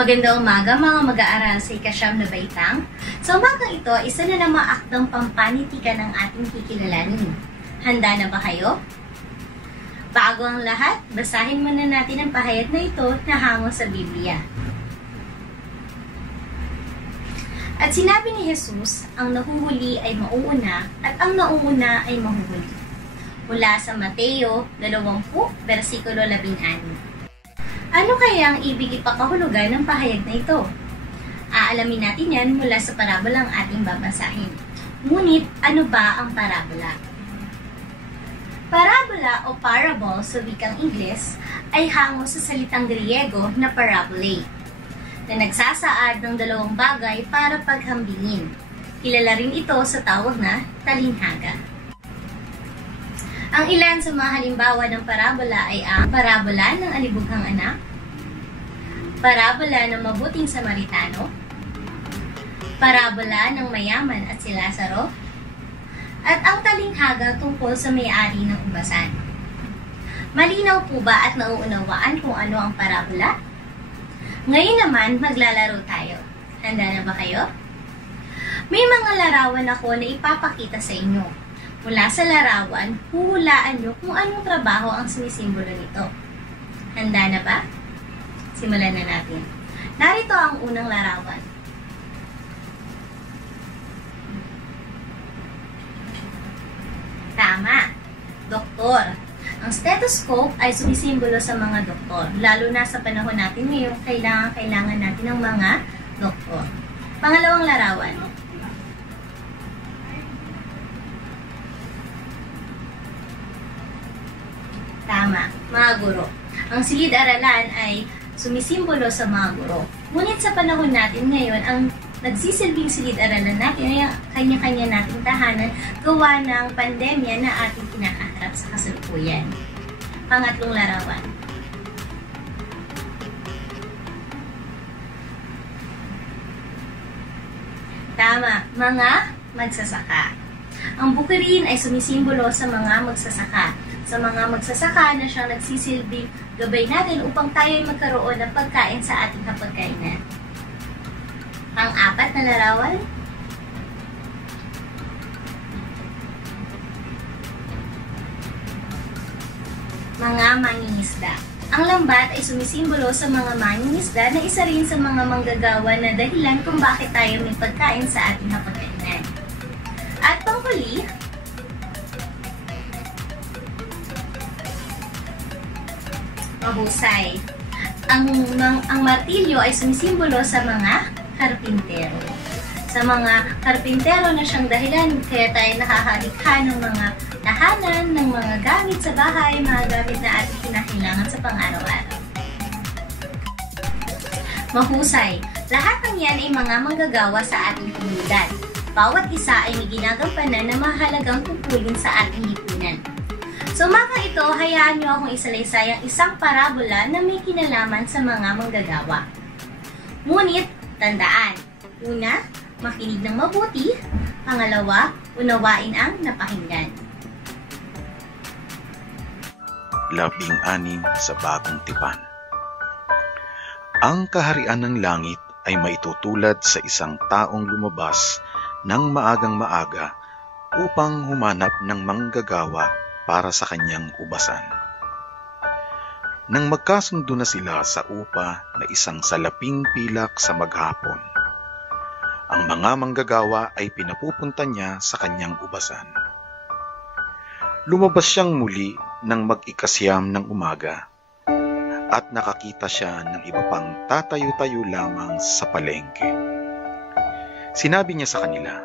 Magandang umaga mga mag-aaral sa ika-9 na baitang. Sa umagang ito, isa na namang akdang pampanitikan ng ating kikilalanin. Handa na ba kayo? Bago ang lahat, basahin muna natin ang pahayag na ito na hango sa Biblia. At sinabi ni Jesus, ang nahuhuli ay mauuna at ang nauuna ay mahuhuli. Mula sa Mateo 20, versikulo 16. Ano kaya ang ibig ipakahulugan ng pahayag na ito? Aalamin natin yan mula sa parabolang ating babasahin. Ngunit, ano ba ang parabola? Parabola o parable sa wikang Ingles ay hango sa salitang Griego na parabole, na nagsasaad ng dalawang bagay para paghambingin. Kilala rin ito sa tawag na talinhaga. Ang ilan sa mga halimbawa ng parabola ay ang parabola ng alibughang anak, parabola ng mabuting Samaritano, parabola ng mayaman at si Lazaro, at ang talinghaga tungkol sa may-ari ng ubasan. Malinaw po ba at nauunawaan kung ano ang parabola? Ngayon naman, maglalaro tayo. Handa na ba kayo? May mga larawan ako na ipapakita sa inyo. Mula sa larawan, huhulaan nyo kung anong trabaho ang sumisimbolo nito. Handa na ba? Simulan na natin. Narito ang unang larawan. Tama! Doktor. Ang stethoscope ay sumisimbolo sa mga doktor. Lalo na sa panahon natin ngayon, kailangan natin ng mga doktor. Pangalawang larawan. Tama, mga guro. Ang silid-aralan ay sumisimbolo sa mga guro. Ngunit sa panahon natin ngayon, ang nagsisilbing silid-aralan natin ay kanya-kanya nating tahanan gawa ng pandemya na ating kinakaharap sa kasalukuyan. Pangatlong larawan. Tama, mga magsasaka. Ang bukirin ay sumisimbolo sa mga magsasaka. Sa mga magsasaka na siyang nagsisilbing gabay natin upang tayo ay magkaroon ng pagkain sa ating hapagkainan. Pang-apat na larawan. Mga mangingisda. Ang lambat ay sumisimbolo sa mga mangingisda na isa rin sa mga manggagawa na dahilan kung bakit tayo may pagkain sa ating hapagkainan. At panghuli, mahusay. Ang martilyo ay sumisimbolo sa mga karpintero. Sa mga karpintero na siyang dahilan kaya tayo nakakalikha ng mga tahanan, ng mga gamit sa bahay, mga gamit na ating kinakailangan sa pang-araw-araw. Mahusay. Lahat ng yan ay mga manggagawa sa ating komunidad. Bawat isa ay may ginagampanan na mahalagang tungkulin sa ating lipunan. So mga ito, hayaan nyo akong isalaysay ang isang parabola na may kinalaman sa mga manggagawa. Ngunit, tandaan. Una, makinig ng mabuti. Pangalawa, unawain ang napakinggan. 16 sa Bagong Tipan. Ang kaharian ng langit ay maitutulad sa isang taong lumabas ng maagang maaga upang humanap ng manggagawa para sa kanyang ubasan. Nang magkasundo na sila sa upa na isang salaping pilak sa maghapon, ang mga manggagawa ay pinapupunta niya sa kanyang ubasan. Lumabas siyang muli ng mag-ikasyam ng umaga at nakakita siya ng iba pang tatayo-tayo lamang sa palengke. Sinabi niya sa kanila,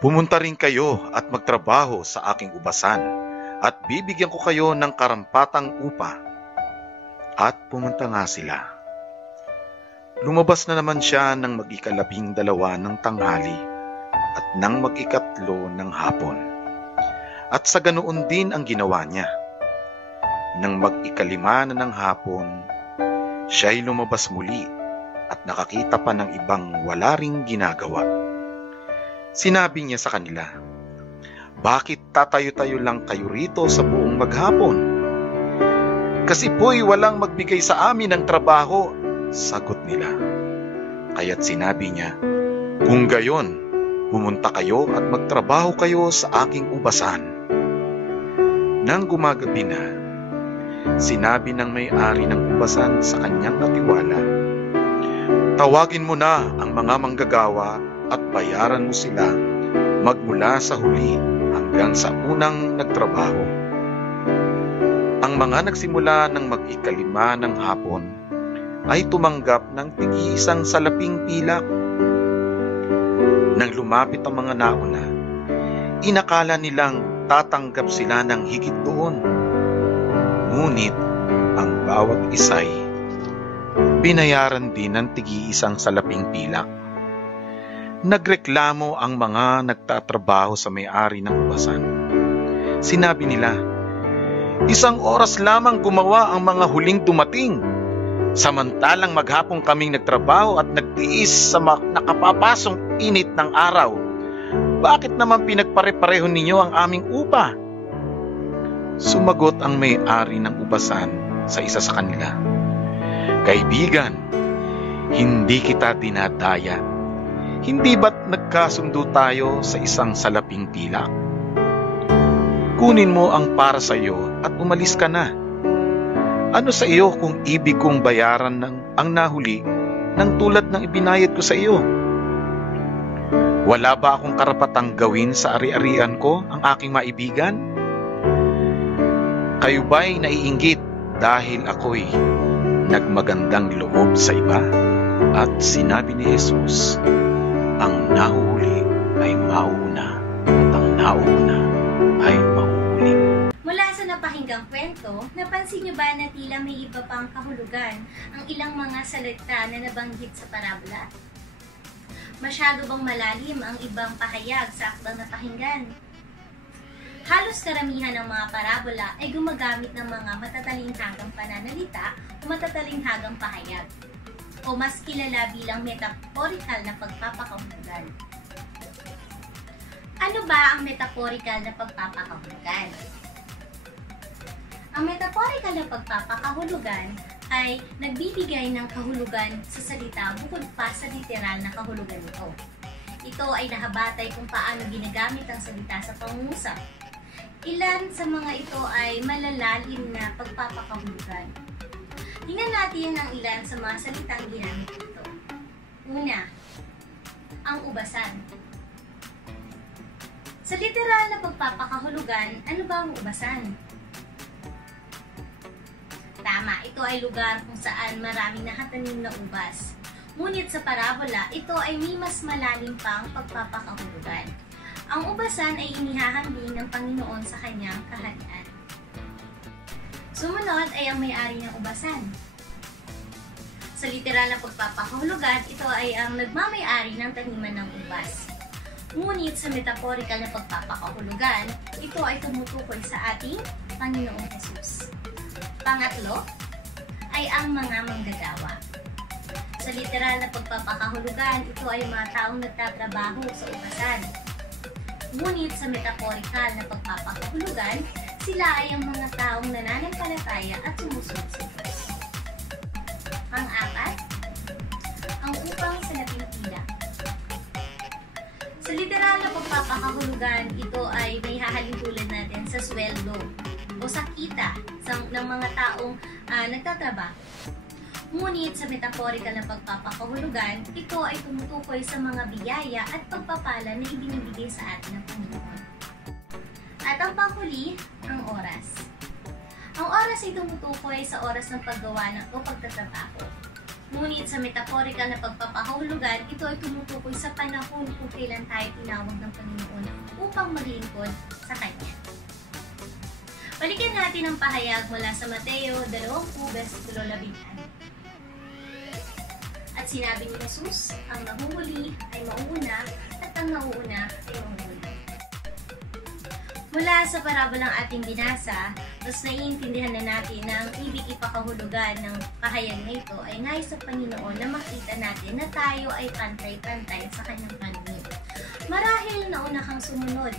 "Pumunta rin kayo at magtrabaho sa aking ubasan at bibigyan ko kayo ng karampatang upa." At pumunta nga sila. Lumabas na naman siya ng mag-12 ng tanghali at ng mag-3 ng hapon. At sa ganoon din ang ginawa niya. Nang mag-5 na ng hapon, siya'y lumabas muli at nakakita pa ng ibang wala ring ginagawa. Sinabi niya sa kanila, "Bakit tatayo-tayo lang kayo rito sa buong maghapon? Kasi po'y walang magbigay sa amin ng trabaho sagot nila. Kaya't sinabi niya, "Kung gayon, pumunta kayo at magtrabaho kayo sa aking ubasan." Nang gumagabi na, sinabi ng may-ari ng ubasan sa kanyang katiwala, "Tawagin mo na ang mga manggagawa at bayaran mo sila magmula sa huli hanggang sa unang nagtrabaho." Ang mga nagsimula ng mag-ikalima ng hapon ay tumanggap ng tig-iisang salaping pilak. Nang lumapit ang mga nauna, inakala nilang tatanggap sila ng higit doon. Ngunit ang bawat isa'y binayaran din ng tig-iisang salaping pilak. Nagreklamo ang mga nagtatrabaho sa may-ari ng ubasan. Sinabi nila, "Isang oras lamang gumawa ang mga huling dumating. Samantalang maghapon kaming nagtrabaho at nagtiis sa nakapapasong init ng araw. Bakit naman pinagpare-pareho ninyo ang aming upa?" Sumagot ang may-ari ng ubasan sa isa sa kanila, "Kaibigan, hindi kita dinadaya. Hindi ba't nagkasundo tayo sa isang salaping pilak? Kunin mo ang para sa iyo at umalis ka na. Ano sa iyo kung ibig kong bayaran ang nahuli ng tulad ng ibinayad ko sa iyo? Wala ba akong karapatang gawin sa ari-arian ko ang aking maibigan? Kayo ba'y naiinggit dahil ako'y nagmagandang loob sa iba?" At sinabi ni Jesus, "Ang nahuhuli ay mauuna at ang nauuna ay mahuhuli." Mula sa napakinggang kwento, napansin niyo ba na tila may iba pang kahulugan ang ilang mga salita na nabanggit sa parabola? Masyado bang malalim ang ibang pahayag sa akdang napakinggan? Halos karamihan ng mga parabola ay gumagamit ng mga matatalinghagang pananalita o matatalinghagang pahayag, o mas kilala bilang metaphorical na pagpapakahulugan. Ano ba ang metaphorical na pagpapakahulugan? Ang metaphorical na pagpapakahulugan ay nagbibigay ng kahulugan sa salita bukod pa sa literal na kahulugan nito. Ito ay nahabatay kung paano ginagamit ang salita sa pangungusap. Ilan sa mga ito ay malalalim na pagpapakahulugan. Tingnan natin ang ilan sa mga salitang ginamit dito. Una, ang ubasan. Sa literal na pagpapakahulugan, ano ba ang ubasan? Tama, ito ay lugar kung saan maraming nakatanim na ubas. Ngunit sa parabola, ito ay may mas malalim pang pagpapakahulugan. Ang ubasan ay inihahambing ng Panginoon sa kanyang kaharian. Sumunod ay ang may-ari ng ubasan. Sa literal na pagpapakahulugan, ito ay ang nagmamay-ari ng taniman ng ubas. Ngunit sa metaphorical na pagpapakahulugan, ito ay tumutukoy sa ating Panginoong Jesus. Pangatlo ay ang mga manggagawa. Sa literal na pagpapakahulugan, ito ay mga taong nagtatrabaho sa ubasan. Ngunit sa metaphorical na pagpapakahulugan, sila ay ang mga taong nananampalataya at sumusunod sa Diyos. Pang-apat, ang upang sa napipila. Sa literal na pagpapakahulugan, ito ay may hahalintulad natin sa sweldo o sa kita ng mga taong nagtatrabaho. Ngunit sa metaphorical na pagpapakahulugan, ito ay tumutukoy sa mga biyaya at pagpapala na ibinibigay sa atin ng Panginoon. At ang panghuli, ang oras. Ang oras ay tumutukoy sa oras ng paggawa o pagtatrabaho. Ngunit sa metaphorical na pagpapakahulugan, ito ay tumutukoy sa panahon kung kailan tayo tinawag ng Panginoon upang maglingkod sa Kanya. Balikan natin ang pahayag mula sa Mateo 20, versikulo 11. At sinabi ni Jesus, ang nahuhuli ay mauuna at ang nauuna ay mahuhuli. Mula sa parabolang ating binasa, mas naiintindihan na natin na ang ibig ipakahulugan ng pahayag na ito ay nais sa Panginoon na makita natin na tayo ay pantay-pantay sa kanyang paningin. Marahil nauna kang sumunod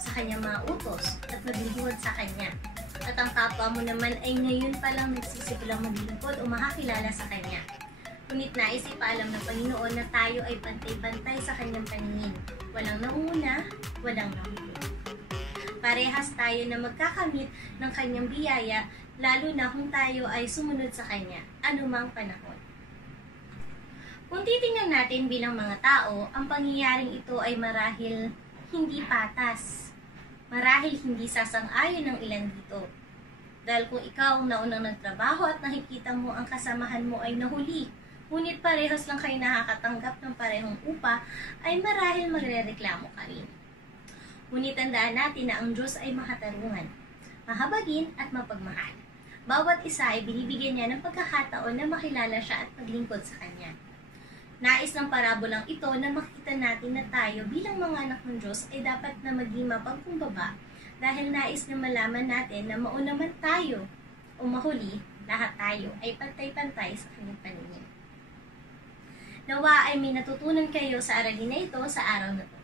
sa kanyang mga utos at maglingkod sa kanya. At ang kapwa mo naman ay ngayon palang nagsisipulang maglingkod o makakilala sa kanya. Ngunit nais ipaalam ng Panginoon na tayo ay pantay-pantay sa kanyang paningin. Walang nauna, walang nahuli. Parehas tayo na magkakamit ng kanyang biyaya, lalo na kung tayo ay sumunod sa kanya, anumang panahon. Kung titingnan natin bilang mga tao, ang pangyayaring ito ay marahil hindi patas. Marahil hindi sasang-ayon ng ilan dito. Dahil kung ikaw ang naunang nagtrabaho at nakikita mo ang kasamahan mo ay nahuli, ngunit parehas lang kayo nakakatanggap ng parehong upa, ay marahil magrereklamo ka rin. Ngunit tandaan natin na ang Diyos ay makatarungan, mahabagin at mapagmahal. Bawat isa ay binibigyan niya ng pagkakataon na makilala siya at maglingkod sa Kanya. Nais ng parabolang ito na makita natin na tayo bilang mga anak ng Diyos ay dapat na maging mapagkumbaba dahil nais na malaman natin na mauna man tayo o mahuli, lahat tayo ay pantay-pantay sa kanyang paningin. Nawa ay may natutunan kayo sa aralin na ito sa araw na ito.